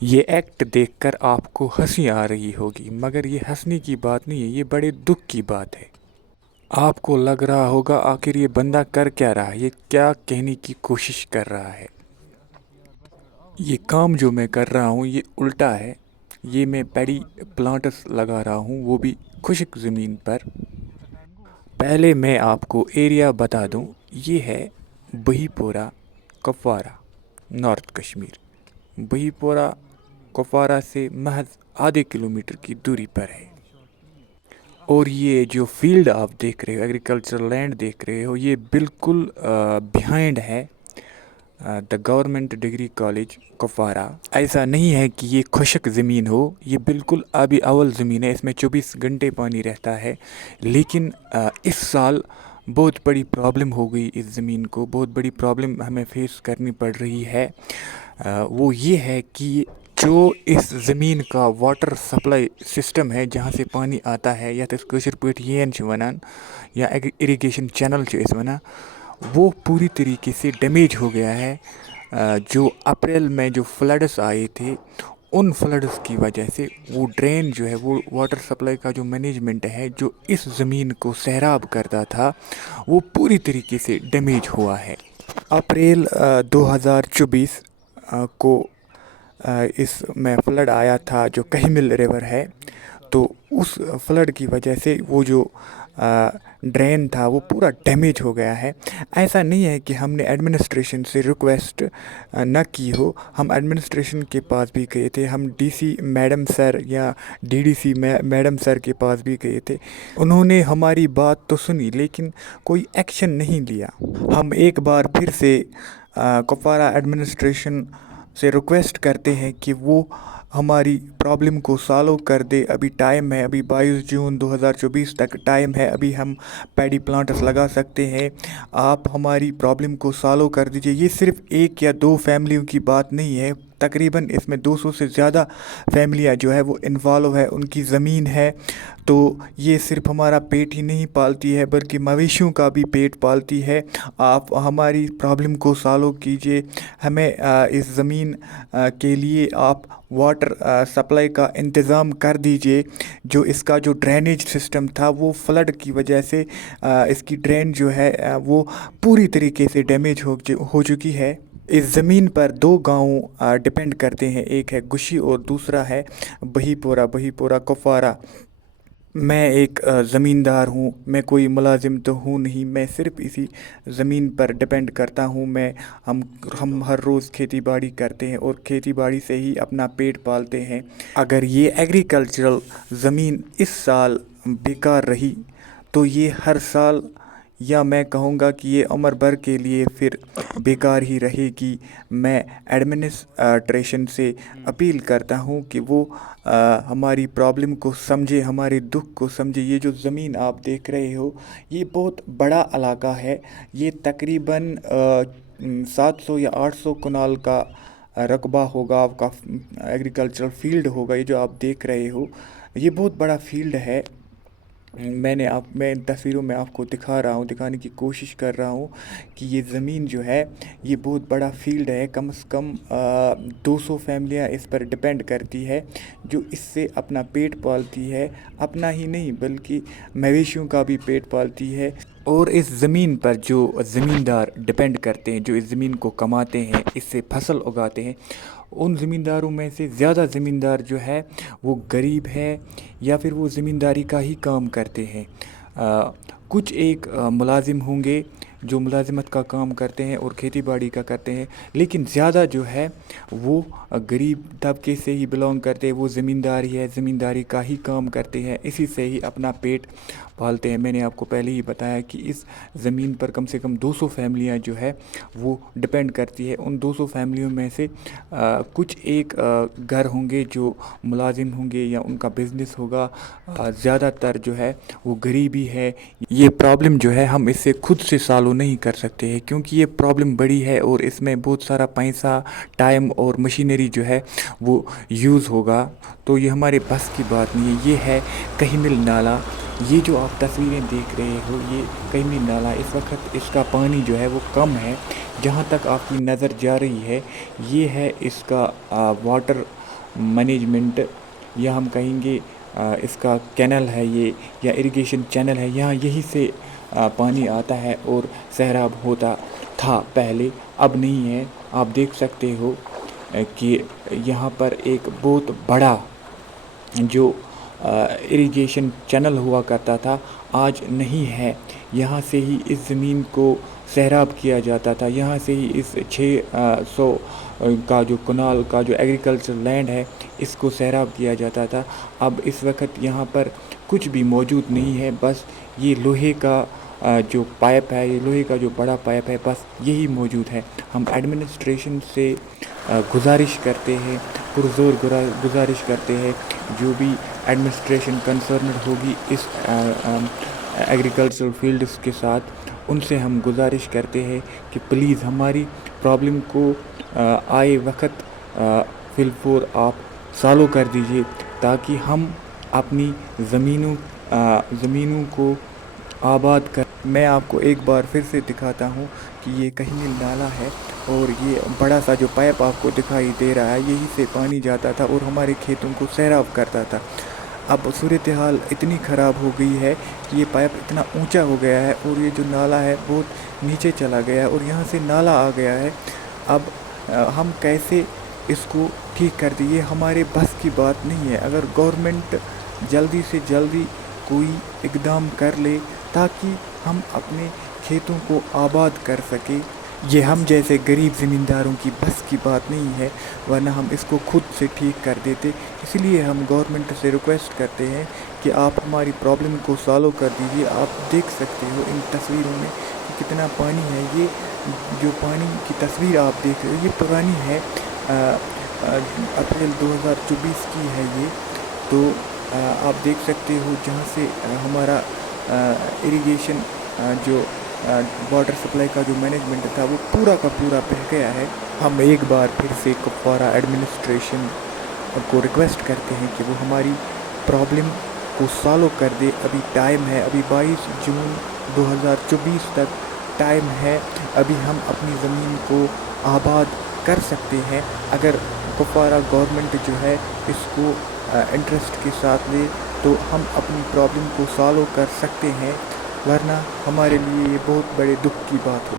ये एक्ट देखकर आपको हंसी आ रही होगी, मगर ये हंसने की बात नहीं है, ये बड़े दुख की बात है। आपको लग रहा होगा आखिर ये बंदा कर क्या रहा है, ये क्या कहने की कोशिश कर रहा है। ये काम जो मैं कर रहा हूँ ये उल्टा है। ये मैं पैडी प्लांट्स लगा रहा हूँ, वो भी खुश्क ज़मीन पर। पहले मैं आपको एरिया बता दूँ, ये है बहीपोरा कुपवारा, नॉर्थ कश्मीर। बहीपोरा कुपवारा से महज आधे किलोमीटर की दूरी पर है। और ये जो फील्ड आप देख रहे हो, एग्रीकल्चर लैंड देख रहे हो, ये बिल्कुल बिहाइंड है the government degree college Kupwara. ऐसा नहीं है कि ये खुश्क ज़मीन हो, ये बिल्कुल आबी अव्वल ज़मीन है, इसमें 24 घंटे पानी रहता है। लेकिन इस साल बहुत बड़ी प्रॉब्लम हो गई, इस ज़मीन को बहुत बड़ी प्रॉब्लम हमें फेस करनी पड़ रही है। वो ये है कि जो इस ज़मीन का वाटर सप्लाई सिस्टम है, जहाँ से पानी आता है, या तो कशर पट येन वनान या इरिगेशन चैनल इस वना, वो पूरी तरीके से डैमेज हो गया है। जो अप्रैल में जो फ्लड्स आए थे, उन फ्लड्स की वजह से वो ड्रेन जो है, वो वाटर सप्लाई का जो मैनेजमेंट है, जो इस ज़मीन को सैराब करता था, वो पूरी तरीके से डैमेज हुआ है। अप्रैल 2024 को इसमें फ्लड आया था, जो कहिमिल रिवर है। तो उस फ्लड की वजह से वो जो ड्रेन था वो पूरा डैमेज हो गया है। ऐसा नहीं है कि हमने एडमिनिस्ट्रेशन से रिक्वेस्ट न की हो, हम एडमिनिस्ट्रेशन के पास भी गए थे, हम डीसी मैडम सर या डीडीसी मैडम सर के पास भी गए थे। उन्होंने हमारी बात तो सुनी, लेकिन कोई एक्शन नहीं लिया। हम एक बार फिर से कुपवारा एडमिनिस्ट्रेशन से रिक्वेस्ट करते हैं कि वो हमारी प्रॉब्लम को सॉल्व कर दे। अभी टाइम है, अभी 22 जून 2024 तक टाइम है, अभी हम पैडी प्लांट्स लगा सकते हैं। आप हमारी प्रॉब्लम को सॉल्व कर दीजिए। ये सिर्फ एक या दो फैमिलियों की बात नहीं है, तकरीबन इसमें 200 से ज़्यादा फैमिलियाँ जो है वो इन्वॉल्व है, उनकी ज़मीन है। तो ये सिर्फ हमारा पेट ही नहीं पालती है, बल्कि मवेशियों का भी पेट पालती है। आप हमारी प्रॉब्लम को सॉल्व कीजिए। हमें इस ज़मीन के लिए आप वाटर सप्लाई का इंतज़ाम कर दीजिए। जो इसका जो ड्रेनेज सिस्टम था, वो फ्लड की वजह से इसकी ड्रेन जो है वो पूरी तरीके से डैमेज हो चुकी है। इस ज़मीन पर दो गांव डिपेंड करते हैं, एक है गुशी और दूसरा है बहीपोरा कुपवारा। मैं एक ज़मींदार हूँ, मैं कोई मुलाजिम तो हूँ नहीं, मैं सिर्फ इसी ज़मीन पर डिपेंड करता हूँ। मैं हम हर रोज़ खेती बाड़ी करते हैं और खेती बाड़ी से ही अपना पेट पालते हैं। अगर ये एग्रीकल्चरल ज़मीन इस साल बेकार रही, तो ये हर साल, या मैं कहूँगा कि ये उम्र भर के लिए फिर बेकार ही रहेगी। मैं एडमिनिस्ट्रेशन से अपील करता हूँ कि वो हमारी प्रॉब्लम को समझे, हमारे दुख को समझे। ये जो ज़मीन आप देख रहे हो, ये बहुत बड़ा इलाका है। ये तकरीबन 700 या 800 कनाल का रकबा होगा, आपका एग्रीकल्चरल फील्ड होगा। ये जो आप देख रहे हो, ये बहुत बड़ा फील्ड है। मैं इन तस्वीरों में आपको दिखा रहा हूँ, दिखाने की कोशिश कर रहा हूँ कि ये ज़मीन जो है, ये बहुत बड़ा फील्ड है। कम से कम 200 फैमिलियाँ इस पर डिपेंड करती है, जो इससे अपना पेट पालती है। अपना ही नहीं, बल्कि मवेशियों का भी पेट पालती है। और इस ज़मीन पर जो ज़मींदार डिपेंड करते हैं, जो इस ज़मीन को कमाते हैं, इससे फसल उगाते हैं, उन ज़मींदारों में से ज़्यादा ज़मींदार जो है वो गरीब है, या फिर वो ज़मींदारी का ही काम करते हैं। कुछ एक मुलाजिम होंगे जो मुलाजिमत का काम करते हैं और खेती बाड़ी का करते हैं, लेकिन ज़्यादा जो है वो गरीब तबके से ही बिलोंग करते हैं। वो ज़मींदार ही है, ज़मींदारी का ही काम करते हैं, इसी से ही अपना पेट पालते हैं। मैंने आपको पहले ही बताया कि इस ज़मीन पर कम से कम 200 फैमिलियाँ जो है वो डिपेंड करती है। उन 200 फैमिलियों में से कुछ एक घर होंगे जो मुलाजिम होंगे या उनका बिज़नेस होगा। ज़्यादातर जो है वो गरीबी है। ये प्रॉब्लम जो है हम इससे खुद से सॉल्व नहीं कर सकते हैं, क्योंकि ये प्रॉब्लम बड़ी है और इसमें बहुत सारा पैसा, टाइम और मशीनरी जो है वो यूज़ होगा। तो ये हमारे बस की बात नहीं है। ये है कहिमिल नाला। ये जो आप तस्वीरें देख रहे हो, ये कहिमिल नाला, इस वक्त इसका पानी जो है वो कम है। जहाँ तक आपकी नज़र जा रही है, ये है इसका वाटर मैनेजमेंट, या हम कहेंगे इसका कैनल है ये, या इरिगेशन चैनल है, यहाँ यहीं से पानी आता है और सैराब होता था पहले, अब नहीं है। आप देख सकते हो कि यहाँ पर एक बहुत बड़ा जो इरिगेशन चैनल हुआ करता था आज नहीं है। यहाँ से ही इस ज़मीन को सैराब किया जाता था, यहाँ से ही इस 600 का जो कनाल का जो एग्रीकल्चर लैंड है इसको सैराब किया जाता था। अब इस वक्त यहाँ पर कुछ भी मौजूद नहीं है, बस ये लोहे का जो पाइप है, ये लोहे का जो बड़ा पाइप है, बस यही मौजूद है। हम एडमिनिस्ट्रेशन से गुजारिश करते हैं, पुरज़ोर गुजारिश करते हैं, जो भी एडमिनिस्ट्रेशन कंसर्न होगी इस एग्रीकल्चरल फील्ड्स के साथ, उनसे हम गुजारिश करते हैं कि प्लीज़ हमारी प्रॉब्लम को आए वक्त फिलफोर आप सॉल्व कर दीजिए, ताकि हम अपनी ज़मीनों को आबाद कर। मैं आपको एक बार फिर से दिखाता हूँ कि ये कहीं नाला है और ये बड़ा सा जो पाइप आपको दिखाई दे रहा है, यहीं से पानी जाता था और हमारे खेतों को सैराब करता था। अब सूरत हाल इतनी ख़राब हो गई है कि ये पाइप इतना ऊंचा हो गया है और ये जो नाला है बहुत नीचे चला गया है और यहाँ से नाला आ गया है। अब हम कैसे इसको ठीक कर दें, ये हमारे बस की बात नहीं है। अगर गवर्नमेंट जल्दी से जल्दी कोई इक़दाम कर ले ताकि हम अपने खेतों को आबाद कर सकें, ये हम जैसे गरीब ज़मींदारों की बस की बात नहीं है, वरना हम इसको खुद से ठीक कर देते। इसलिए हम गवर्नमेंट से रिक्वेस्ट करते हैं कि आप हमारी प्रॉब्लम को सॉल्व कर दीजिए। आप देख सकते हो इन तस्वीरों में कि कितना पानी है। ये जो पानी की तस्वीर आप देख रहे हो ये पुरानी है, अप्रैल 2024 की है ये। तो आप देख सकते हो जहाँ से हमारा इरिगेशन जो वाटर सप्लाई का जो मैनेजमेंट था वो पूरा का पूरा बह गया है। हम एक बार फिर से कुपवारा एडमिनिस्ट्रेशन को रिक्वेस्ट करते हैं कि वो हमारी प्रॉब्लम को सॉल्व कर दे। अभी टाइम है, अभी 22 जून 2024 तक टाइम है, अभी हम अपनी ज़मीन को आबाद कर सकते हैं। अगर कुपवारा गवर्नमेंट जो है इसको इंटरेस्ट के साथ ले तो हम अपनी प्रॉब्लम को सॉल्व कर सकते हैं, वरना हमारे लिए ये बहुत बड़े दुख की बात होगी।